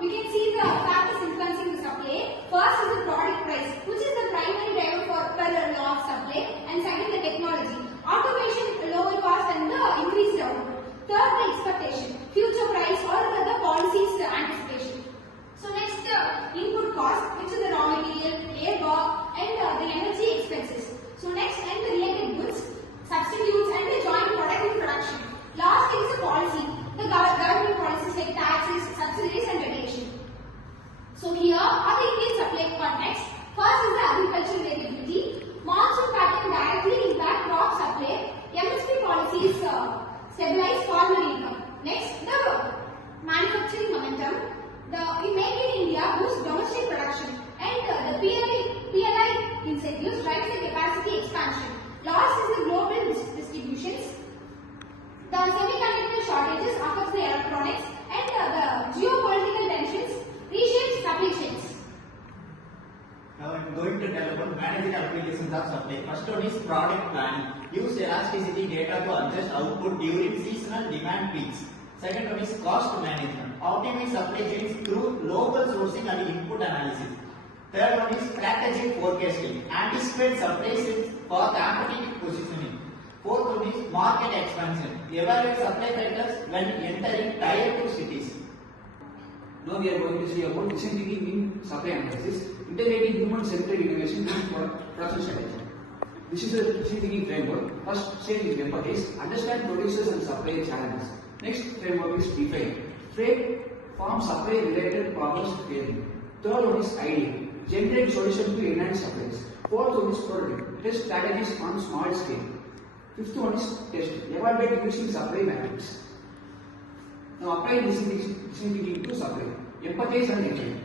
we can see the factors influencing the supply. First is the product price, which is the primary driver for per law of supply, and second the technology, automation, lower cost and the increased output. Third the expectation, future price or the policies anticipation. So next input cost, which is the raw material, labor and the energy expenses. So next and the related goods, substitutes and the joint product in production. Last is the policy, the government policies like taxes, subsidies and regulation. So here are the Indian supply context. First is the agricultural variability. Monsoon pattern directly impact crop supply. MSP policies stabilize farmer income. Next, the manufacturing momentum. In Make in India boosts domestic production, and the PLI incentives drives the capacity expansion. Last is the global distributions. The semiconductor shortages affects the electronics, and the geopolitical tensions reshapes supply chains. Now I am going to tell about managing applications of supply. First one is product planning. Use elasticity data to adjust output during seasonal demand peaks. Second one is cost management. Optimize supply chains through local sourcing and input analysis. Third one is strategic forecasting. Anticipate supply shifts for competitive positioning. Fourth one is market expansion. Evaluate supply factors when entering tier 2 cities. Now we are going to see about decision making in supply analysis, integrating human-centered innovation in production strategy. This is a decision making framework. First stage is empathize, understand producers and supplier challenges. Next framework is define, frame, form supply related problems clearly. Third one is ideate, generate solution to enhance supplies. Fourth one is prototype, test strategies on small scale. Fifth one is test, evaluate using supply metrics. Now apply decision thinking to supply. Empathize and engage.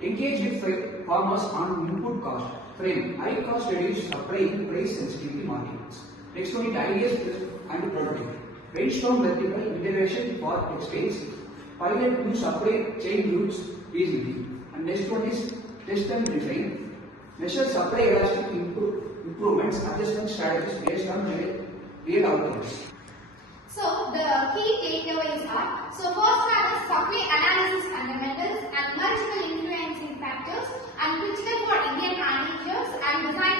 Engage with farmers on input cost. Frame, high cost reduce supply in price sensitivity markets. Next one is ideas and prototype. Brainstorm vertical integration for textiles. Pilot new supply chain routes easily. And next one is test and refine. Measure supply elastic improvements, adjustment strategies based on real outcomes. So the key takeaways are, so first one is supply analysis fundamentals and multiple influencing factors and critical for Indian managers and design